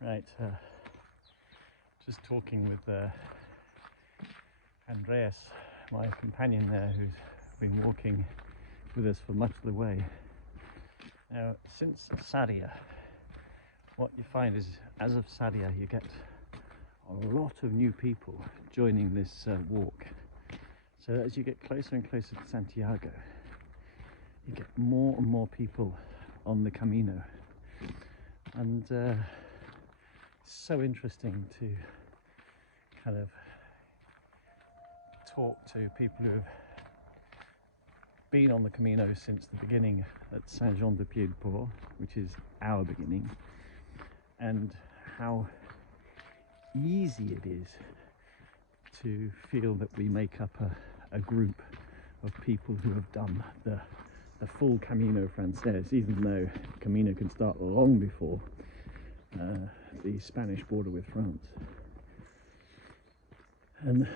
Right, just talking with Andreas, my companion there, who's been walking with us for much of the way. Now, since Sadia, what you find is, as of Sadia, you get a lot of new people joining this walk. So as you get closer and closer to Santiago, you get more and more people on the Camino. And it's so interesting to kind of talk to people who have been on the Camino since the beginning at Saint-Jean-de-Pied-de-Port, which is our beginning, and how easy it is to feel that we make up a group of people who have done the full Camino Frances, even though Camino can start long before the Spanish border with France. And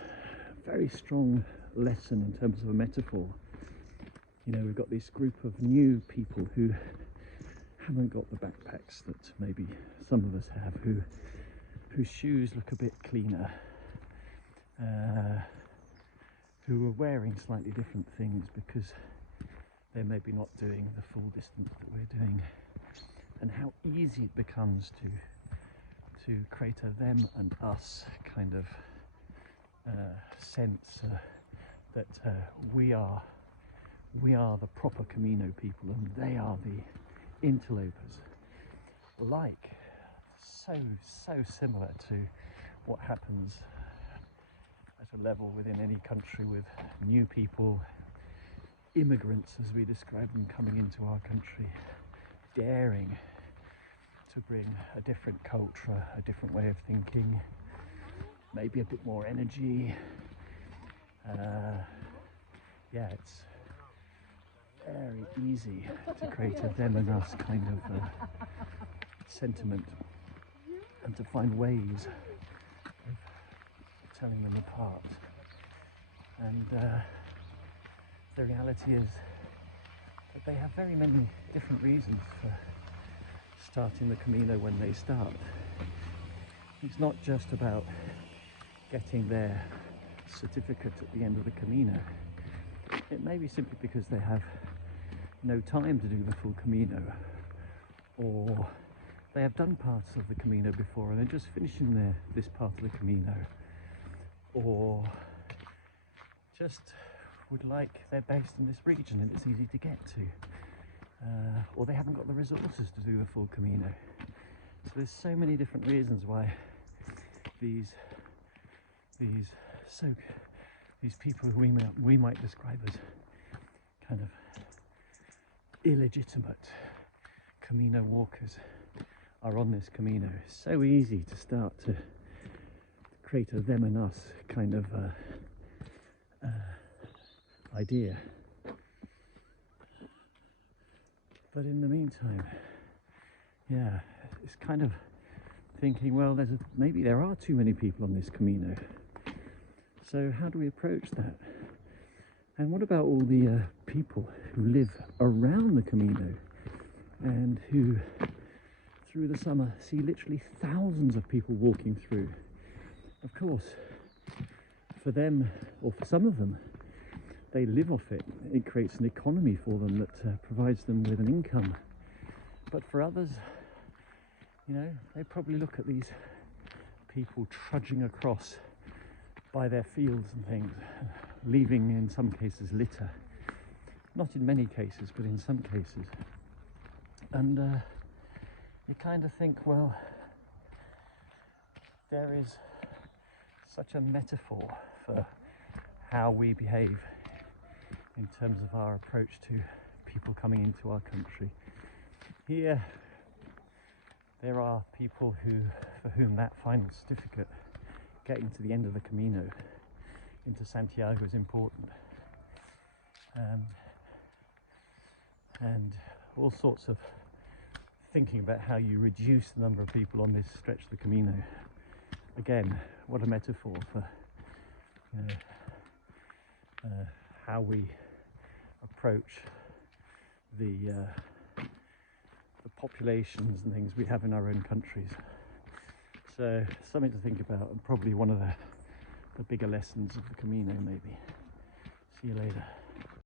very strong lesson in terms of a metaphor. You know, we've got this group of new people who haven't got the backpacks that maybe some of us have, whose shoes look a bit cleaner, who are wearing slightly different things because they're maybe not doing the full distance that we're doing, and how easy it becomes to create a them and us kind of sense that we are the proper Camino people and they are the interlopers. Like so similar to what happens at a level within any country with new people, immigrants as we describe them, coming into our country, daring to bring a different culture, a different way of thinking, maybe a bit more energy. Yeah, it's very easy to create a them and us kind of sentiment, and to find ways of telling them apart. And the reality is that they have very many different reasons for starting the Camino when they start. It's not just about getting their certificate at the end of the Camino. It may be simply because they have no time to do the full Camino, or they have done parts of the Camino before and they're just finishing this part of the Camino, or just would like, they're based in this region and it's easy to get to, or they haven't got the resources to do the full Camino. So there's so many different reasons why these people who we might describe as kind of illegitimate Camino walkers are on this Camino. It's so easy to start to create a them and us kind of idea. But in the meantime, yeah, it's kind of thinking, well, maybe there are too many people on this Camino. So how do we approach that? And what about all the people who live around the Camino and who, through the summer, see literally thousands of people walking through? Of course, for them, or for some of them, they live off it. It creates an economy for them that provides them with an income. But for others, you know, they probably look at these people trudging across by their fields and things, leaving in some cases litter. Not in many cases, but in some cases. And you kind of think, well, there is such a metaphor for how we behave in terms of our approach to people coming into our country. Here, there are people for whom that final certificate, getting to the end of the Camino into Santiago, is important. And all sorts of thinking about how you reduce the number of people on this stretch of the Camino. Again, what a metaphor for, you know, how we approach the populations and things we have in our own countries. So something to think about, and probably one of the bigger lessons of the Camino maybe. See you later.